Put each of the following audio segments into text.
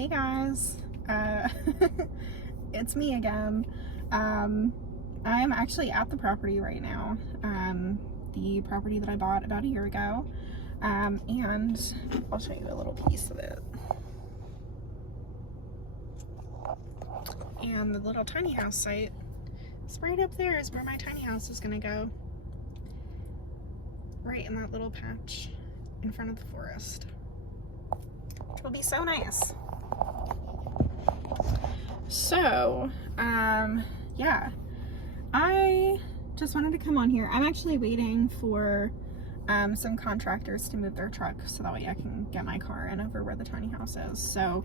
Hey guys, uh, it's me again. I am actually at the property right now, the property that I bought about a year ago, and I'll show you a little piece of it. And the little tiny house site is right up there is where my tiny house is gonna go. Right in that little patch in front of the forest. It'll be so nice. So, yeah, I just wanted to come on here. I'm actually waiting for some contractors to move their truck so that way I can get my car in over where the tiny house is. So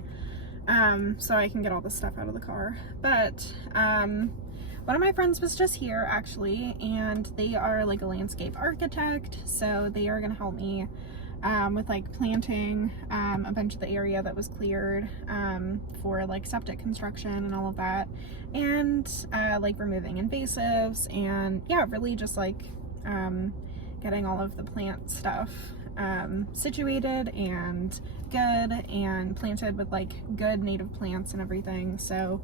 I can get all this stuff out of the car. But one of my friends was just here actually, and they are like a landscape architect, so they are gonna help me with like planting a bunch of the area that was cleared for like septic construction and all of that, and like removing invasives, and yeah, really just like getting all of the plant stuff situated and good and planted with like good native plants and everything. So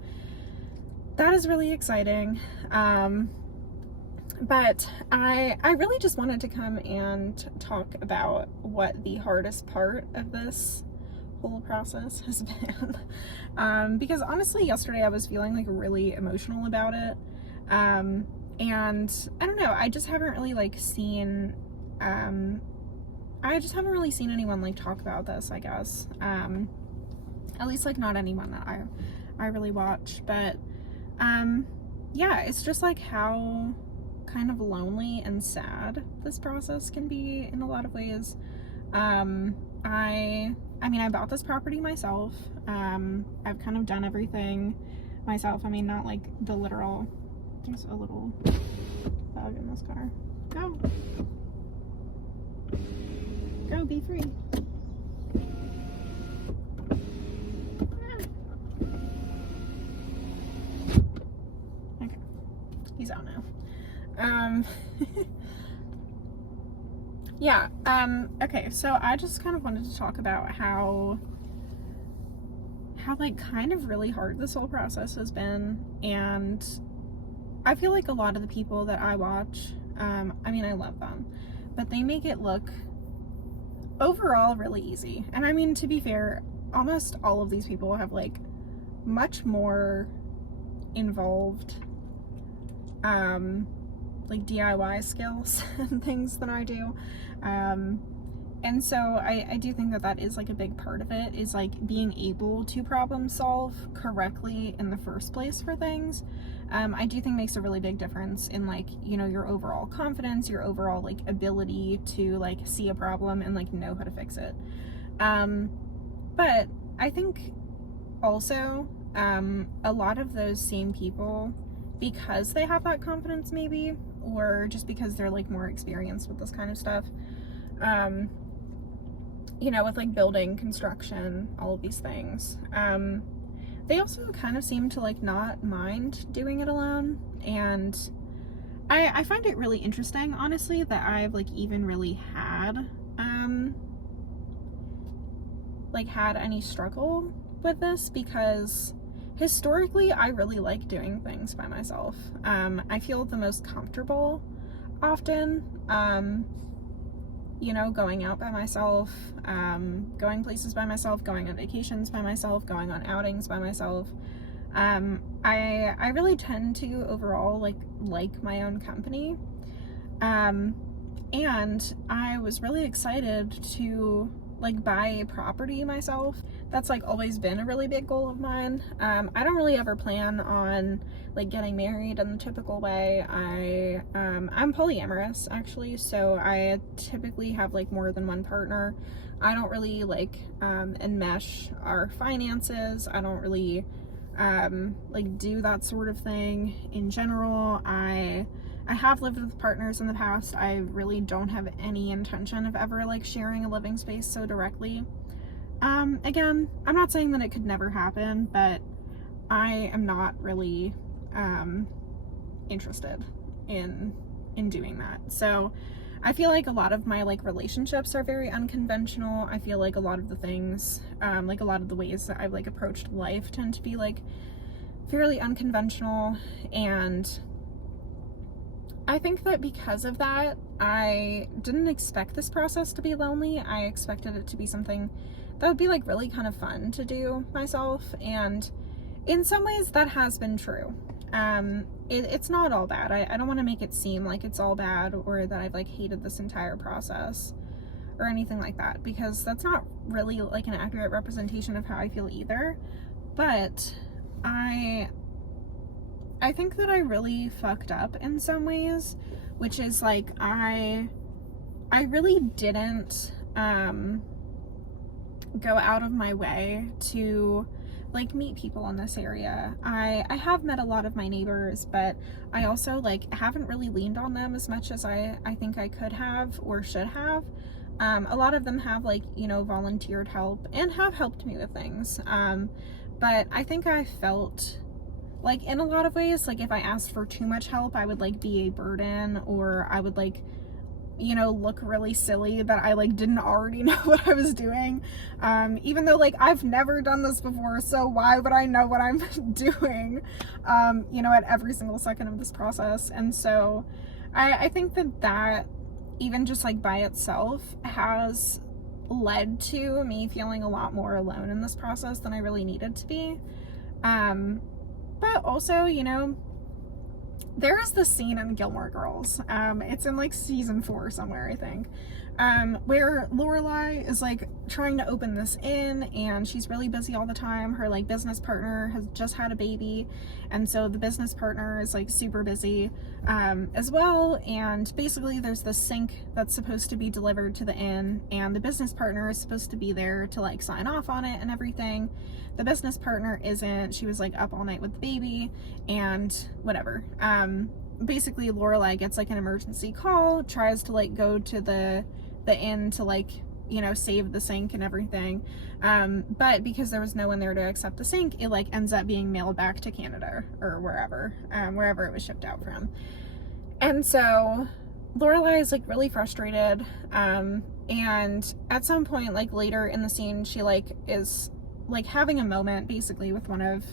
that is really exciting. But I really just wanted to come and talk about what the hardest part of this whole process has been. Because honestly, yesterday I was feeling like really emotional about it. And I don't know, I just haven't really like seen, anyone like talk about this, I guess. At least like not anyone that I really watch. But yeah, it's just like how kind of lonely and sad this process can be in a lot of ways. I mean, I bought this property myself. I've kind of done everything myself. I mean, not like the literal, there's a little bug in this car. Go, be free. Okay, he's out now. Yeah, okay, so I just kind of wanted to talk about how like kind of really hard this whole process has been. And I feel like a lot of the people that I watch, I mean, I love them, but they make it look overall really easy. And I mean, to be fair, almost all of these people have like much more involved like DIY skills and things than I do. And so I do think that is like a big part of it, is like being able to problem solve correctly in the first place for things. I do think makes a really big difference in like, you know, your overall confidence, your overall like ability to like see a problem and like know how to fix it. But I think also a lot of those same people, because they have that confidence maybe, or just because they're like more experienced with this kind of stuff, you know, with like building, construction, all of these things, they also kind of seem to like not mind doing it alone. And I find it really interesting, honestly, that I've like even really had any struggle with this, because historically I really like doing things by myself. I feel the most comfortable often, you know, going out by myself, going places by myself, going on vacations by myself, going on outings by myself. I really tend to overall like my own company. And I was really excited to like buy a property myself. That's like always been a really big goal of mine. I don't really ever plan on like getting married in the typical way. I'm polyamorous actually, so I typically have like more than one partner. I don't really like enmesh our finances. I don't really like do that sort of thing in general. I have lived with partners in the past. I really don't have any intention of ever like sharing a living space so directly. Again, I'm not saying that it could never happen, but I am not really interested in doing that. So I feel like a lot of my like relationships are very unconventional. I feel like a lot of the things, like a lot of the ways that I've like approached life tend to be like fairly unconventional, and I think that because of that, I didn't expect this process to be lonely. I expected it to be something that would be like really kind of fun to do myself, and in some ways that has been true. It's not all bad. I don't want to make it seem like it's all bad or that I've like hated this entire process or anything like that, because that's not really like an accurate representation of how I feel either. But I think that I really fucked up in some ways, which is like I really didn't go out of my way to like meet people in this area. I have met a lot of my neighbors, but I also like haven't really leaned on them as much as I think I could have or should have. A lot of them have like, you know, volunteered help and have helped me with things. But I think I felt like in a lot of ways, like if I asked for too much help, I would like be a burden, or I would like, you know, look really silly that I like didn't already know what I was doing, even though like I've never done this before, so why would I know what I'm doing, you know, at every single second of this process. And so I think that even just like by itself has led to me feeling a lot more alone in this process than I really needed to be. But also, you know, there is this scene in Gilmore Girls, it's in like season 4 somewhere, I think, where Lorelai is like trying to open this inn, and she's really busy all the time. Her like business partner has just had a baby, and so the business partner is like super busy as well. And basically there's this sink that's supposed to be delivered to the inn, and the business partner is supposed to be there to like sign off on it and everything. The business partner isn't. She was like up all night with the baby and whatever. Basically Lorelai gets like an emergency call, tries to like go to the inn to like, you know, save the sink and everything. But because there was no one there to accept the sink, it like ends up being mailed back to Canada or wherever it was shipped out from. And so Lorelai is like really frustrated. And at some point, like later in the scene, she like is like having a moment basically with one of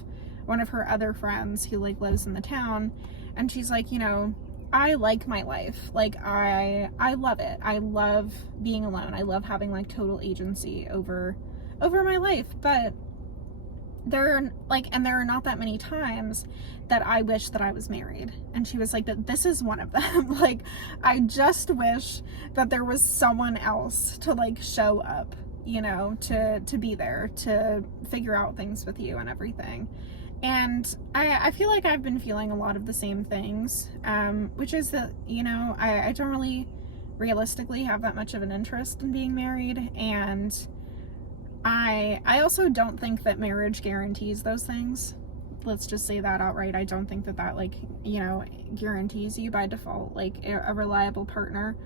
her other friends who like lives in the town, and she's like, you know, I like my life, like I love it. I love being alone. I love having like total agency over my life, but there are not that many times that I wish that I was married. And she was like, but this is one of them. Like, I just wish that there was someone else to like show up, you know, to be there, to figure out things with you and everything. And I feel like I've been feeling a lot of the same things, which is that, you know, I don't really realistically have that much of an interest in being married, and I also don't think that marriage guarantees those things. Let's just say that outright. I don't think that like, you know, guarantees you by default like a reliable partner.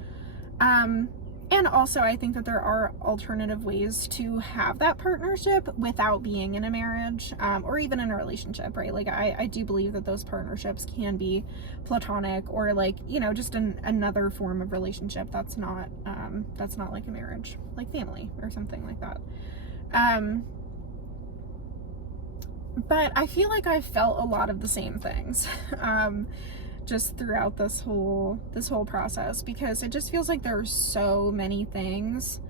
And also I think that there are alternative ways to have that partnership without being in a marriage, or even in a relationship, right? Like I do believe that those partnerships can be platonic, or like, you know, just another form of relationship that's not like a marriage, like family or something like that. But I feel like I felt a lot of the same things just throughout this whole process, because it just feels like there are so many things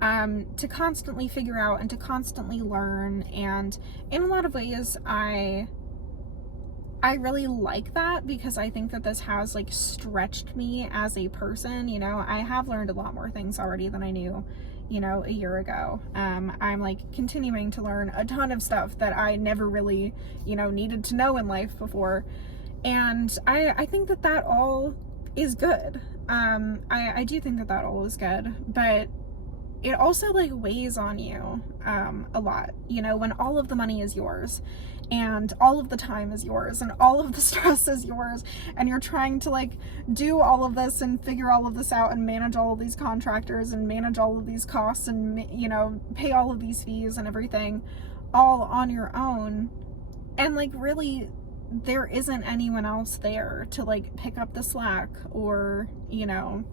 to constantly figure out and to constantly learn. And in a lot of ways I really like that, because I think that this has like stretched me as a person. You know, I have learned a lot more things already than I knew, you know, a year ago. I'm like continuing to learn a ton of stuff that I never really, you know, needed to know in life before. And I think that all is good. I do think that all is good, but it also like weighs on you a lot, you know, when all of the money is yours and all of the time is yours and all of the stress is yours, and you're trying to like do all of this and figure all of this out and manage all of these contractors and manage all of these costs and, you know, pay all of these fees and everything all on your own. And like really there isn't anyone else there to like pick up the slack or, you know,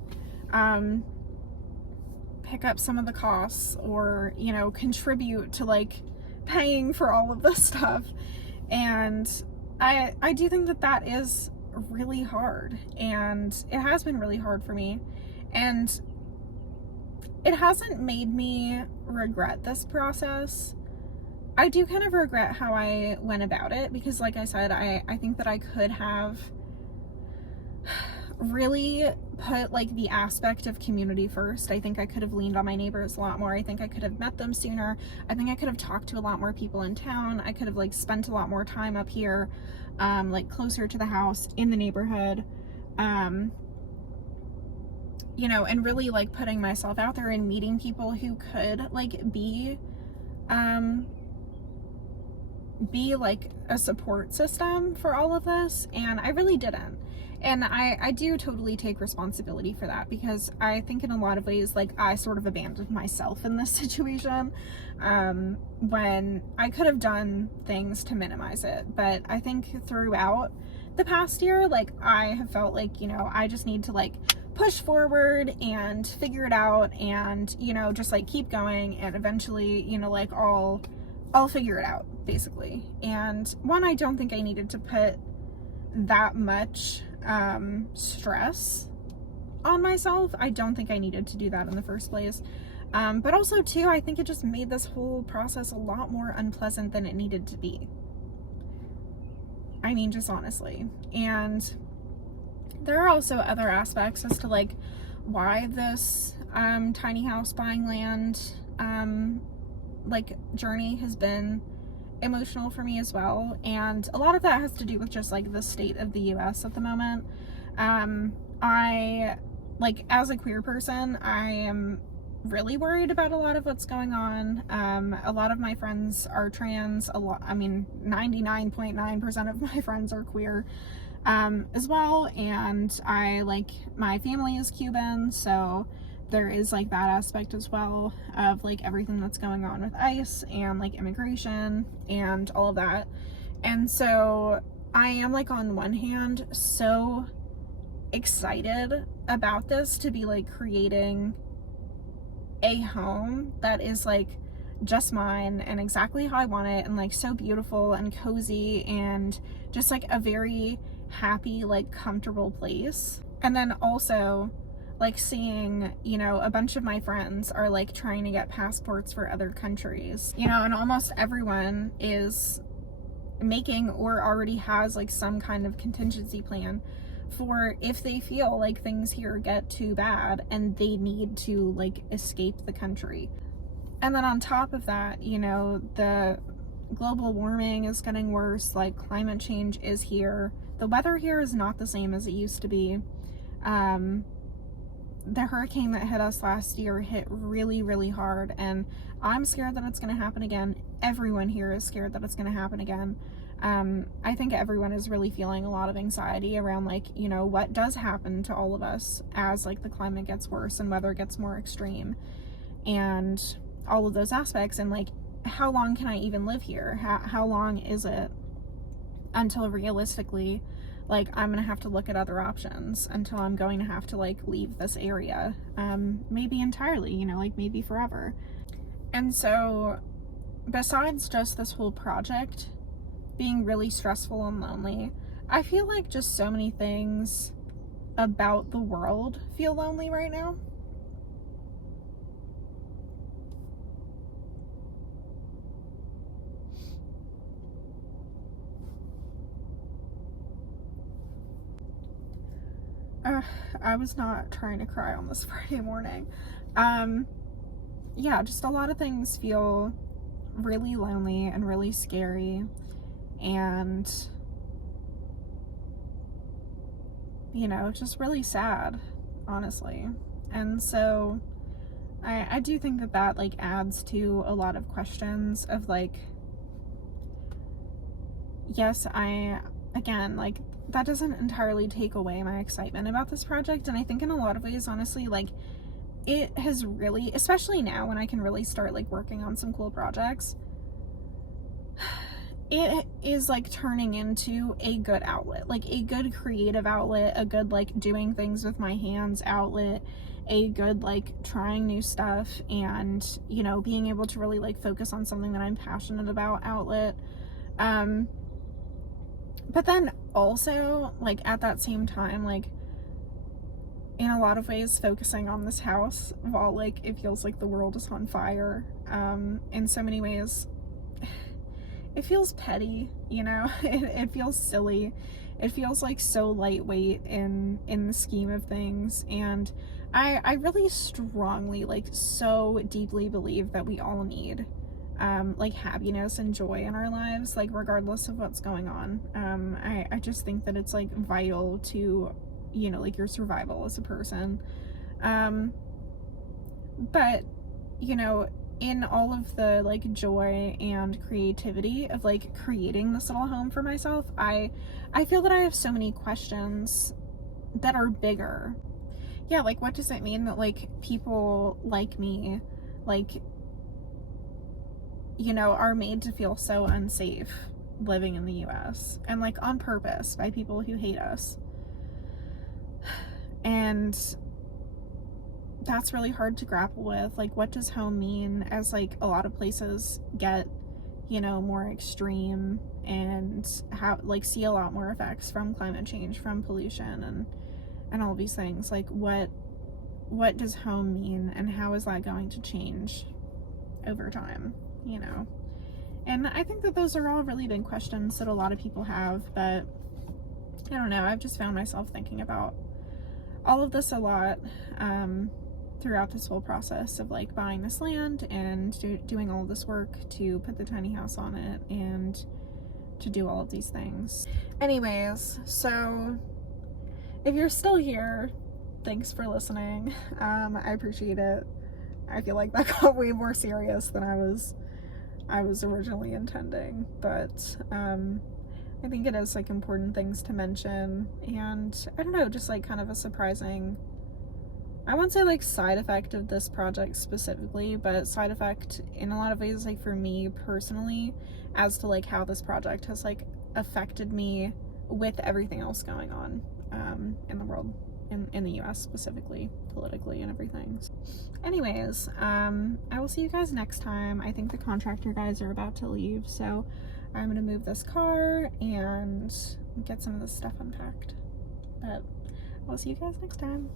pick up some of the costs or, you know, contribute to like paying for all of this stuff. And I do think that that is really hard, and it has been really hard for me, and it hasn't made me regret this process. I do kind of regret how I went about it, because like I said, I think that I could have really put like the aspect of community first. I think I could have leaned on my neighbors a lot more. I think I could have met them sooner. I think I could have talked to a lot more people in town. I could have like spent a lot more time up here, like closer to the house in the neighborhood, you know, and really like putting myself out there and meeting people who could like be like a support system for all of this. And I really didn't. And I do totally take responsibility for that, because I think in a lot of ways, like, I sort of abandoned myself in this situation, when I could have done things to minimize it. But I think throughout the past year, like, I have felt like, you know, I just need to like push forward and figure it out, and, you know, just like keep going, and eventually, you know, like I'll figure it out, basically. And one, I don't think I needed to put that much stress on myself. I don't think I needed to do that in the first place. But also too, I think it just made this whole process a lot more unpleasant than it needed to be. I mean, just honestly. And there are also other aspects as to like why this tiny house buying land like journey has been emotional for me as well. And a lot of that has to do with just like the state of the US at the moment. I, like, as a queer person, I am really worried about a lot of what's going on. A lot of my friends are trans. I mean 99.9% of my friends are queer as well, and my family is Cuban, so there is like that aspect as well of like everything that's going on with ICE and like immigration and all of that. And so I am like on one hand so excited about this, to be like creating a home that is like just mine and exactly how I want it, and like so beautiful and cozy and just like a very happy, like comfortable place. And then also like seeing, you know, a bunch of my friends are like trying to get passports for other countries, you know, and almost everyone is making or already has like some kind of contingency plan for if they feel like things here get too bad and they need to like escape the country. And then on top of that, you know, the global warming is getting worse, like climate change is here. The weather here is not the same as it used to be. The hurricane that hit us last year hit really, really hard, and I'm scared that it's going to happen again. Everyone here is scared that it's going to happen again. I think everyone is really feeling a lot of anxiety around, like, you know, what does happen to all of us as like the climate gets worse and weather gets more extreme, and all of those aspects, and like how long can I even live here? How long is it until realistically, like, I'm gonna have to look at other options, until I'm going to have to like leave this area, maybe entirely, you know, like maybe forever. And so besides just this whole project being really stressful and lonely, I feel like just so many things about the world feel lonely right now. I was not trying to cry on this Friday morning. Yeah, just a lot of things feel really lonely and really scary, and, you know, just really sad, honestly. And so I do think that that like adds to a lot of questions of like, yes, again, like, that doesn't entirely take away my excitement about this project. And I think in a lot of ways, honestly, like, it has really, especially now when I can really start like working on some cool projects, it is like turning into a good outlet, like a good creative outlet, a good like doing things with my hands outlet. a good, like, trying new stuff and, you know, being able to really, like, focus on something that I'm passionate about outlet. But then also, like, at that same time, like, in a lot of ways focusing on this house while, like, it feels like the world is on fire, in so many ways, it feels petty, you know. It feels silly. It feels like so lightweight in the scheme of things, and I really strongly, like, so deeply believe that we all need like happiness and joy in our lives, like, regardless of what's going on. I just think that it's, like, vital to, you know, like, your survival as a person. But, you know, in all of the, like, joy and creativity of, like, creating this little home for myself, I feel that I have so many questions that are bigger. Yeah, like, what does it mean that, like, people like me, like, you know, are made to feel so unsafe living in the US, and, like, on purpose by people who hate us? And that's really hard to grapple with. Like, what does home mean as, like, a lot of places get, you know, more extreme and have, like, see a lot more effects from climate change, from pollution, and all these things? Like, what does home mean, and how is that going to change over time, you know? And I think that those are all really big questions that a lot of people have, but I don't know, I've just found myself thinking about all of this a lot throughout this whole process of, like, buying this land and doing all of this work to put the tiny house on it and to do all of these things. Anyways, so if you're still here, thanks for listening. I appreciate it. I feel like that got way more serious than I was originally intending, but I think it is, like, important things to mention, and I don't know, just, like, kind of a surprising, I won't say, like, side effect of this project specifically, but side effect in a lot of ways, like, for me personally, as to, like, how this project has, like, affected me with everything else going on in the world, in the US specifically, politically and everything. Anyways, I will see you guys next time. I think the contractor guys are about to leave, so I'm gonna move this car and get some of this stuff unpacked. But I'll see you guys next time.